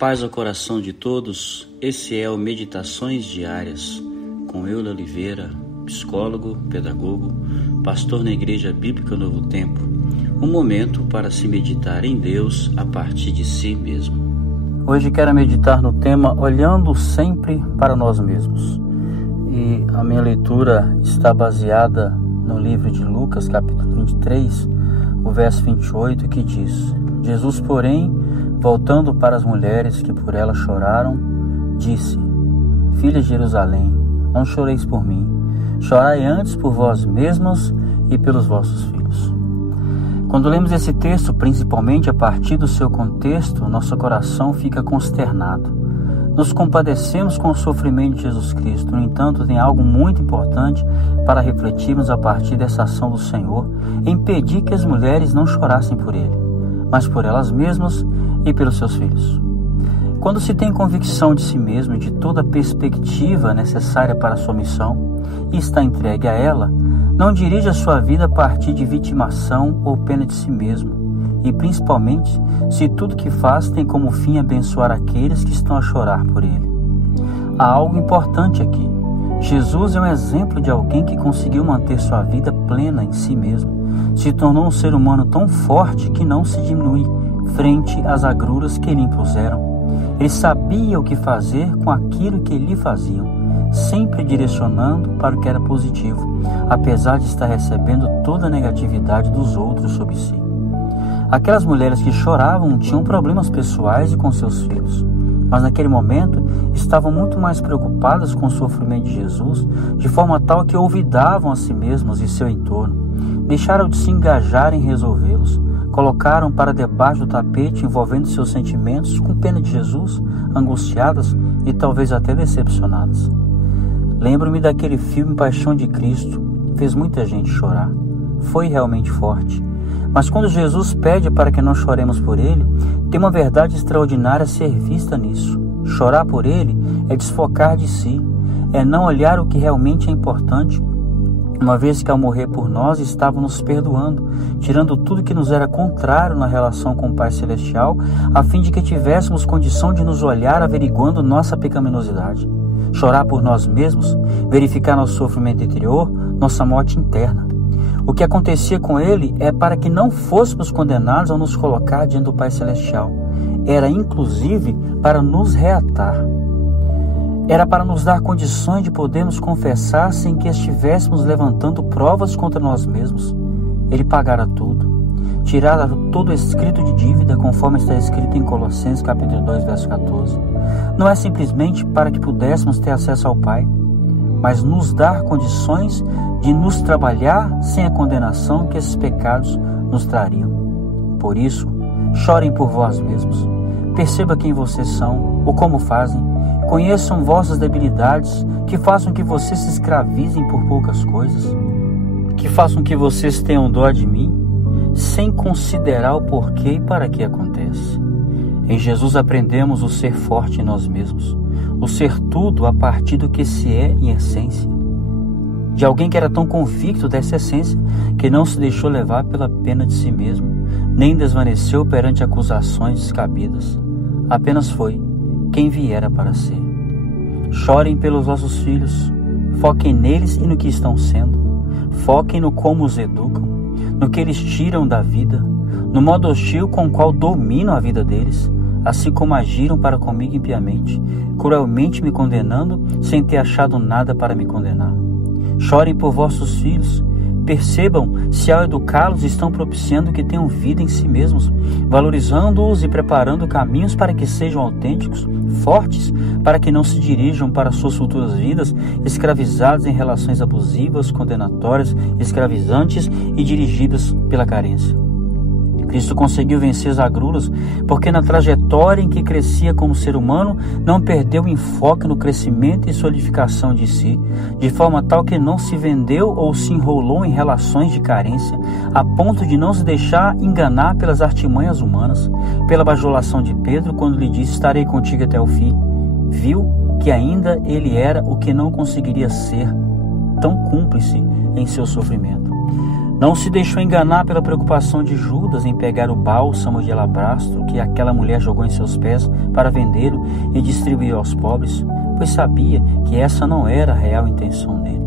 Paz ao coração de todos, esse é o Meditações Diárias, com Euler Oliveira, psicólogo, pedagogo, pastor na Igreja Bíblica Novo Tempo. Um momento para se meditar em Deus a partir de si mesmo. Hoje quero meditar no tema Olhando Sempre para Nós Mesmos. E a minha leitura está baseada no livro de Lucas, capítulo 23, o verso 28, que diz: Jesus, porém, voltando para as mulheres que por ela choraram, disse: Filhas de Jerusalém, não choreis por mim, chorai antes por vós mesmos e pelos vossos filhos. Quando lemos esse texto, principalmente a partir do seu contexto, nosso coração fica consternado. Nos compadecemos com o sofrimento de Jesus Cristo. No entanto, tem algo muito importante para refletirmos a partir dessa ação do Senhor, em pedir que as mulheres não chorassem por Ele, mas por elas mesmas e pelos seus filhos. Quando se tem convicção de si mesmo e de toda a perspectiva necessária para a sua missão e está entregue a ela, não dirige a sua vida a partir de vitimação ou pena de si mesmo, e principalmente se tudo que faz tem como fim abençoar aqueles que estão a chorar por ele. Há algo importante aqui. Jesus é um exemplo de alguém que conseguiu manter sua vida plena em si mesmo. Se tornou um ser humano tão forte que não se diminui frente às agruras que lhe impuseram. Ele sabia o que fazer com aquilo que lhe faziam, sempre direcionando para o que era positivo, apesar de estar recebendo toda a negatividade dos outros sobre si. Aquelas mulheres que choravam tinham problemas pessoais e com seus filhos, mas naquele momento estavam muito mais preocupadas com o sofrimento de Jesus, de forma tal que olvidavam a si mesmos e seu entorno, deixaram de se engajar em resolvê-los, colocaram para debaixo do tapete envolvendo seus sentimentos com pena de Jesus, angustiadas e talvez até decepcionadas. Lembro-me daquele filme Paixão de Cristo, fez muita gente chorar, foi realmente forte. Mas quando Jesus pede para que não choremos por Ele, tem uma verdade extraordinária a ser vista nisso. Chorar por Ele é desfocar de si, é não olhar o que realmente é importante, uma vez que ao morrer por nós estava nos perdoando, tirando tudo que nos era contrário na relação com o Pai Celestial, a fim de que tivéssemos condição de nos olhar averiguando nossa pecaminosidade. Chorar por nós mesmos, verificar nosso sofrimento interior, nossa morte interna. O que acontecia com ele é para que não fôssemos condenados ao nos colocar diante do Pai Celestial. Era inclusive para nos reatar. Era para nos dar condições de podermos confessar sem que estivéssemos levantando provas contra nós mesmos. Ele pagara tudo. Tirara todo escrito de dívida, conforme está escrito em Colossenses capítulo 2, verso 14. Não é simplesmente para que pudéssemos ter acesso ao Pai, mas nos dar condições de nos trabalhar sem a condenação que esses pecados nos trariam. Por isso, chorem por vós mesmos. Perceba quem vocês são ou como fazem. Conheçam vossas debilidades, que façam que vocês se escravizem por poucas coisas, que façam que vocês tenham dó de mim, sem considerar o porquê e para que acontece. Em Jesus aprendemos o ser forte em nós mesmos, o ser tudo a partir do que se é em essência. De alguém que era tão convicto dessa essência, que não se deixou levar pela pena de si mesmo, nem desvaneceu perante acusações descabidas. Apenas foi quem viera para ser. Chorem pelos vossos filhos, foquem neles e no que estão sendo, foquem no como os educam, no que eles tiram da vida, no modo hostil com o qual dominam a vida deles, assim como agiram para comigo impiamente, cruelmente me condenando, sem ter achado nada para me condenar. Chorem por vossos filhos, percebam se ao educá-los estão propiciando que tenham vida em si mesmos, valorizando-os e preparando caminhos para que sejam autênticos, fortes, para que não se dirijam para suas futuras vidas escravizados em relações abusivas, condenatórias, escravizantes e dirigidas pela carência. Cristo conseguiu vencer as agruras porque na trajetória em que crescia como ser humano não perdeu o enfoque no crescimento e solidificação de si, de forma tal que não se vendeu ou se enrolou em relações de carência, a ponto de não se deixar enganar pelas artimanhas humanas, pela bajulação de Pedro quando lhe disse: estarei contigo até o fim. Viu que ainda ele era o que não conseguiria ser, tão cúmplice em seu sofrimento. Não se deixou enganar pela preocupação de Judas em pegar o bálsamo de alabastro que aquela mulher jogou em seus pés para vendê-lo e distribuir aos pobres, pois sabia que essa não era a real intenção dele.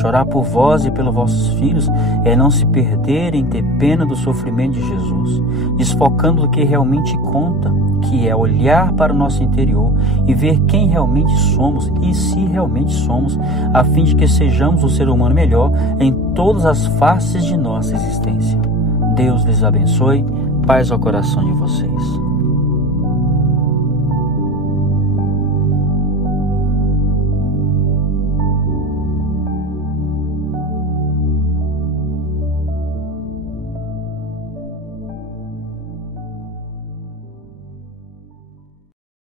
Chorar por vós e pelos vossos filhos é não se perder em ter pena do sofrimento de Jesus, desfocando do que realmente conta, que é olhar para o nosso interior e ver quem realmente somos e se realmente somos, a fim de que sejamos um ser humano melhor em todas as faces de nossa existência. Deus lhes abençoe, paz ao coração de vocês.